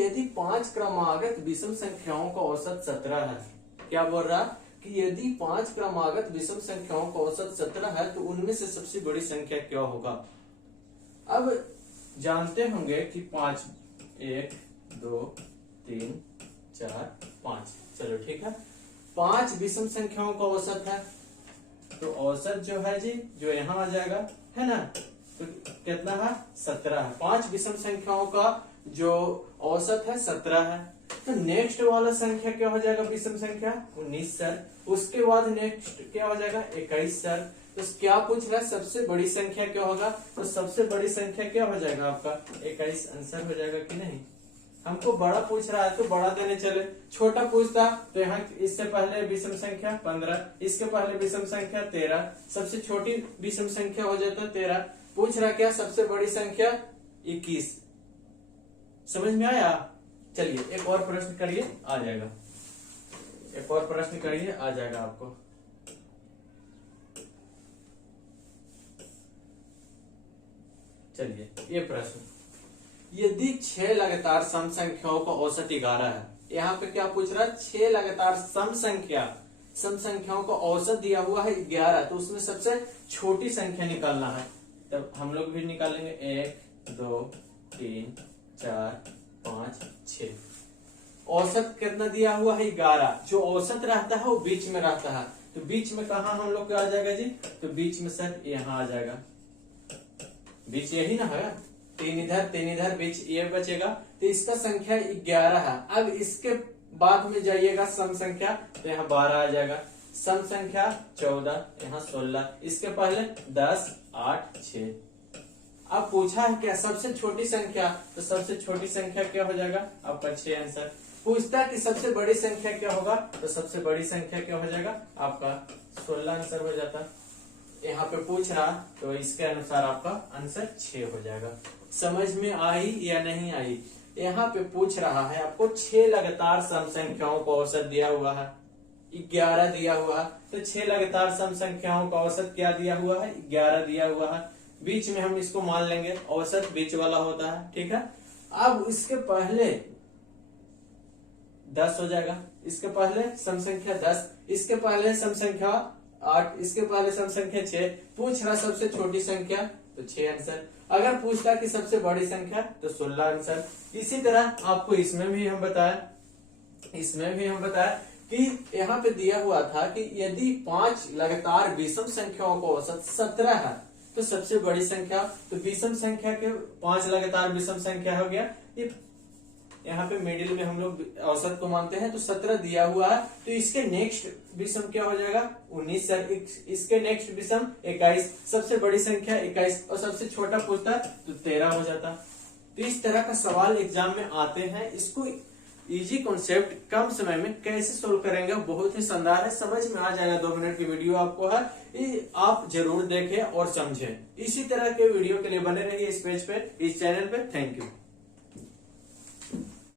यदि 5 क्रमागत विषम संख्याओं का औसत 17 है, क्या बोल रहा कि यदि 5 क्रमागत विषम संख्याओं का औसत 17 है तो उनमें से सबसे बड़ी संख्या क्या होगा। अब जानते होंगे कि 5, 1, 2, 3, 4, 5, चलो ठीक है। 5 विषम संख्याओं का औसत है, तो औसत जो है जी जो यहाँ आ जाएगा, है ना, तो कितना है 17 है। 5 विषम संख्याओं का जो औसत है 17 है। तो नेक्स्ट वाला संख्या क्या हो जाएगा विषम संख्या 19 सर। उसके बाद नेक्स्ट क्या हो जाएगा 21 सर। तो क्या पूछ रहा है सबसे बड़ी संख्या क्या होगा, तो सबसे बड़ी संख्या क्या हो जाएगा आपका 21 आंसर हो जाएगा कि नहीं। हमको बड़ा पूछ रहा है तो बड़ा देने चले, छोटा पूछता तो यहाँ इससे पहले विषम संख्या 15, इसके पहले विषम संख्या 13, सबसे छोटी विषम संख्या हो जाता 13। पूछ रहा क्या सबसे बड़ी संख्या 21। समझ में आया। चलिए एक और प्रश्न करिए, आ जाएगा। एक और प्रश्न करिए, आ जाएगा आपको। चलिए ये प्रश्न, यदि 6 लगातार सम संख्याओं का औसत 11 है, यहाँ पे क्या पूछ रहा है 6 लगातार सम संख्याओं का औसत दिया हुआ है 11, तो उसमें सबसे छोटी संख्या निकालना है। तब हम लोग भी निकालेंगे 1, 2, 3, 4, 5, 6। औसत कितना दिया हुआ है 11। जो औसत रहता है वो बीच में रहता है, तो बीच में कहा हम लोग आ जाएगा जी, तो बीच में सर यहाँ आ जाएगा। बीच यही ना है, 3 इधर बीच ये बचेगा, तो इसका संख्या 11 है। अब इसके बाद में जाइएगा सम संख्या, तो यहाँ 12 आ जाएगा। सम संख्या 14, यहाँ 16, इसके पहले 10, 8, 6। अब पूछा है क्या सबसे छोटी संख्या, तो सबसे छोटी संख्या क्या हो जाएगा आपका 6 आंसर। पूछता है कि सबसे बड़ी संख्या क्या होगा, तो सबसे बड़ी संख्या क्या हो जाएगा आपका 16 आंसर हो जाता। यहाँ पे पूछ रहा तो इसके अनुसार आपका आंसर 6 हो जाएगा। समझ में आई या नहीं आई। यहाँ पे पूछ रहा है आपको 6 लगातार सम संख्याओं का औसत दिया हुआ है 11 दिया हुआ है, तो 6 लगातार सम संख्याओं का औसत क्या दिया हुआ है 11 दिया हुआ है। बीच में हम इसको मान लेंगे, औसत बीच वाला होता है, ठीक है। अब इसके पहले 10 हो जाएगा, इसके पहले सम संख्या 10, इसके पहले सम संख्या 8, इसके पहले सम संख्या 6। पूछ रहा सबसे छोटी संख्या, तो 6 आंसर। अगर पूछता कि सबसे बड़ी संख्या, तो 16 आंसर। इसी तरह आपको इसमें भी हम बताया कि यहाँ पे दिया हुआ था कि यदि 5 लगातार विषम संख्याओं का औसत 17 है, तो सबसे बड़ी संख्या, तो विषम संख्या के 5 लगातार विषम संख्या हो गया। ये यहाँ पे मिडिल में हम लोग औसत को मानते हैं, तो 17 दिया हुआ है, तो इसके नेक्स्ट विषम क्या हो जाएगा 19 सर। इसके नेक्स्ट विषम 21, सबसे बड़ी संख्या 21, और सबसे छोटा पूछता तो 13 हो जाता। तो इस तरह का सवाल एग्जाम में आते हैं। इसको इजी कॉन्सेप्ट कम समय में कैसे सोल्व करेंगे बहुत ही शानदार है, समझ में आ जाएगा। 2 मिनट की वीडियो आपको है, आप जरूर देखें और समझें। इसी तरह के वीडियो के लिए बने रहिए इस पेज पे, इस चैनल पे। Thank you.